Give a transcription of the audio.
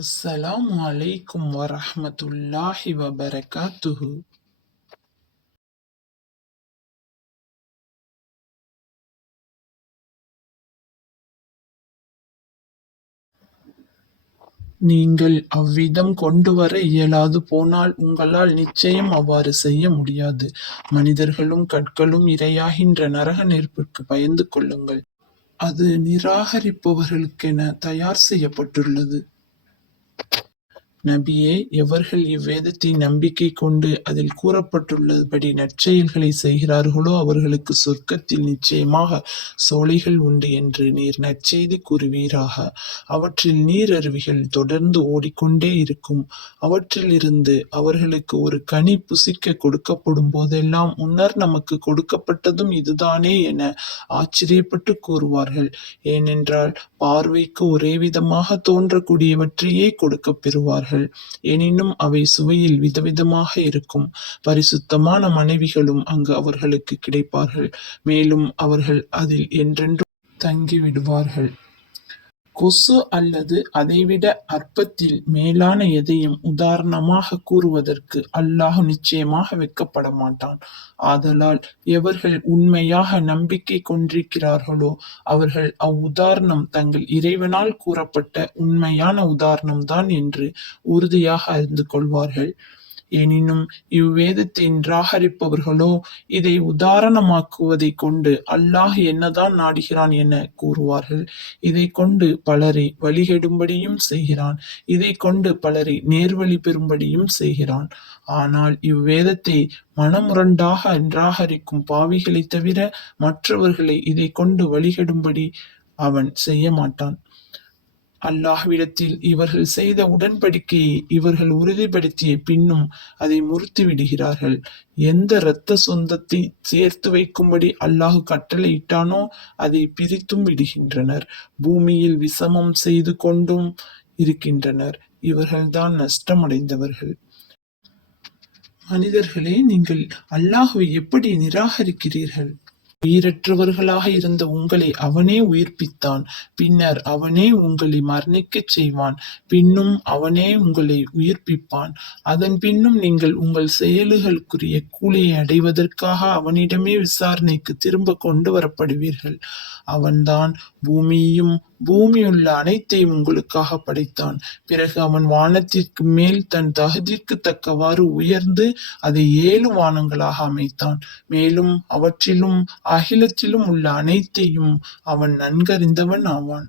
அஸ்ஸலாமு அலைக்கும் வரஹ்மத்துல்லாஹி வபரகாத்துஹு. நீங்கள் அவ்விதம் கொண்டுவர இயலாது போனால் உங்களால் நிச்சயம் அவ்வாறு செய்ய முடியாது. மனிதர்களும் கற்களும் இரையாகின்ற நரக நெருப்பிற்கு பயந்து கொள்ளுங்கள். அது நிராகரிப்பவர்களுக்கென தயார் செய்யப்பட்டுள்ளது. நபியே, எவர்கள் இவ்வேதத்தை நம்பிக்கை கொண்டு அதில் கூறப்பட்டுள்ளபடி நற்செயல்களை செய்கிறார்களோ அவர்களுக்கு சொர்க்கத்தில் நிச்சயமாக சோலைகள் உண்டு என்று நீர் நற்செய்தி கூறுவீராக. அவற்றில் நீரருவிகள் தொடர்ந்து ஓடிக்கொண்டே இருக்கும். அவற்றிலிருந்து அவர்களுக்கு ஒரு கனி புசிக்க கொடுக்கப்படும் போதெல்லாம் முன்னர் நமக்கு கொடுக்கப்பட்டதும் இதுதானே என ஆச்சரியப்பட்டு கூறுவார்கள். ஏனென்றால் பார்வைக்கு ஒரே விதமாக தோன்றக்கூடியவற்றையே கொடுக்கப் பெறுவார்கள். எனினும் அவை சுவையில் விதவிதமாக இருக்கும். பரிசுத்தமான மனைவிகளும் அங்கு அவர்களுக்கு கிடைப்பார்கள். மேலும் அவர்கள் அதில் என்றென்றும் தங்கிவிடுவார்கள். கொசு அல்லது அதைவிட அற்பத்தில் மேலான எதையும் உதாரணமாக கூறுவதற்கு அல்லாஹ் நிச்சயமாக வெட்கப்பட மாட்டான். ஆதலால் எவர்கள் உண்மையாக நம்பிக்கை கொண்டிருக்கிறார்களோ அவர்கள் அவ்வுதாரணம் தங்கள் இறைவனால் கூறப்பட்ட உண்மையான உதாரணம்தான் என்று உறுதியாக அறிந்து கொள்வார்கள். எனினும் இவ்வேதத்தை நிராகரிப்பவர்களோ இதை உதாரணமாக்குவதை கொண்டு அல்லாஹ் என்னதான் நாடுகிறான் என கூறுவார்கள். இதை கொண்டு பலரை வழிகெடும்படியும் செய்கிறான். இதை கொண்டு பலரை நேர்வழி பெறும்படியும் செய்கிறான். ஆனால் இவ்வேதத்தை மனமுரண்டாக நிராகரிக்கும் பாவிகளை தவிர மற்றவர்களை இதை கொண்டு வழிகெடும்படி அவன் செய்ய மாட்டான். அல்லாஹ்விடத்தில் இவர்கள் செய்த உடன்படிக்கையை இவர்கள் உறுதிப்படுத்திய பின்னும் அதை முறித்து விடுகிறார்கள். எந்த இரத்த சொந்தத்தை சேர்த்து வைக்கும்படி அல்லாஹ் கட்டளையிட்டானோ அதை பிரித்தும் விடுகின்றனர். பூமியில் விசமம் செய்து கொண்டும் இருக்கின்றனர். இவர்கள்தான் நஷ்டமடைந்தவர்கள். மனிதர்களே, நீங்கள் அல்லாஹ்வை எப்படி நிராகரிக்கிறீர்கள்? உயிரற்றவர்களாக இருந்த உங்களை அவனே உயிர்ப்பித்தான். பின்னர் அவனே உங்களை மரணிக்கச் செய்வான். பின்னும் அவனே உங்களை உயிர்ப்பிப்பான். அதன் பின்னும் நீங்கள் உங்கள் செயல்களுக்குரிய கூலியை அடைவதற்காக அவனிடமே விசாரணைக்கு திரும்ப கொண்டு வரப்படுவீர்கள். அவன்தான் பூமியையும் பூமியுள்ள அனைத்தையும் உங்களுக்காக படைத்தான். பிறகு அவன் வானத்திற்கு மேல் தன் தகுதிக்கு தக்கவாறு உயர்ந்து அதை 7 வானங்களாக அமைத்தான். மேலும் அவற்றிலும் அகிலத்திலும் உள்ள அனைத்தையும் அவன் நன்கறிந்தவன் ஆவான்.